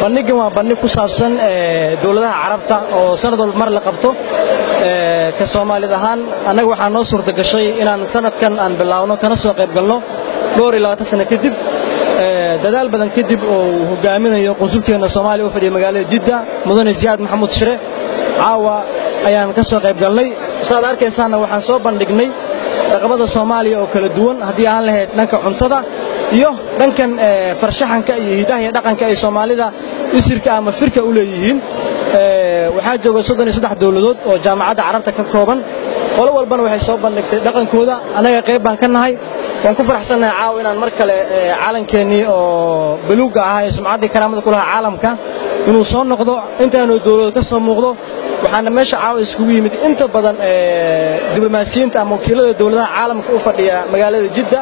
bandhigan waa bandhig ku saabsan dawladaha carabta oo sanad walba mar la qabto ka Soomaaliyeed ahaan anaga waxaa noo suurta gashay inaan sanadkan aan bilaawno kana soo qayb galno dhowr iyo 20 sano kadib dadaal badan kadib oo hogaaminayo qonsulkeena Soomaaliya oo fadhiya magaalada Jidda mudane Ziyaad Maxamuud Shire caawa ayaan ka soo qayb galnay saad arkaysaana waxaan soo bandhignay dhaqamada Soomaaliya oo kala duwan haddii aan lahayd dhanka cuntada iyo dhankan farshaxanka iyo hidaha iyo dhaqanka ay Soomaalida isirka ama firka u leeyihiin waxaa jooga 33 dawladood oo jaamacadda carabta ka kooban qolo walbana waxay soo bandhigtay dhaqankooda anaga qayb baan ka nahay waan ku faraxsanahay caawa inaan mar kale calankeenii oo buluuga ah ee sumcadda karaamada ku lahaa caalamka inuu soo noqdo intaanu dawladda ka soo muuqdo waxaana meesha caawa iskugu yimid inta badan diblomaasiyiinta ama wakiilada dawladaha caalamka u fadhiya magaalada Jidda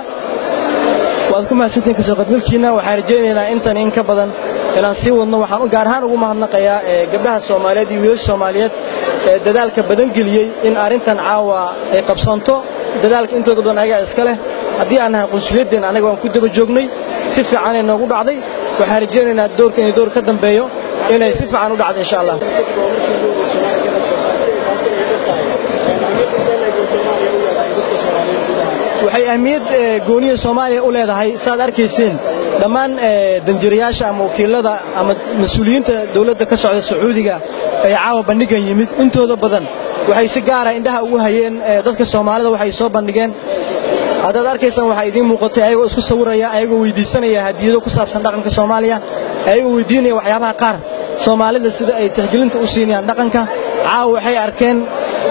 waad ku mahadsantiin ka soo qaybgalkiina waxaan rajaynaynaa intan in ka badan inaan sii wadno waxaan gaar ahaan ugu mahadnaqayaa gabdhaha Soomaaliyeed iyo wiilasha Soomaaliyeed ee dadaalka badan geliyay in arintan caawa ay qabsanto dadaalka intooda badan ayaga iska leh haddii aan nahay qunsuliyadeen anaga waan ku daba joognay si fiican ay noogu dhacday waxaan rajaynaynaa doorkan iyo door ka dambeeyo inay si fiican u dhacdo insha Allah waxay ahmiyad gooniyo Soomaaliya u leedahay saad arkayseen dhammaan danjirayaasha ama wakiilada ama mas'uuliyiinta dawladda ka socda Sacuudiga ay caawa bandhigan yimid intooda badan waxay si gaar ah indhaha ugu hayeen dadka Soomaalida waxay soo bandhigeen hadaad arkaysaan waxa idin muuqatay ayagoo isku sawiraya ayagoo weydiisanaya hadiyado ku saabsan dhaqanka Soomaaliya ayagoo weydiinaya waxyaabaha qaar Soomaalida sida ay tixgelinta u siinayaan dhaqanka caawa waxay arkeen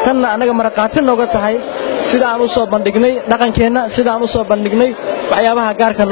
tan anaga maraqaati nooga tahay sida aan u soo bandhignay dhaqankeena sida aan u soo bandhignay waxyaabaha gaarka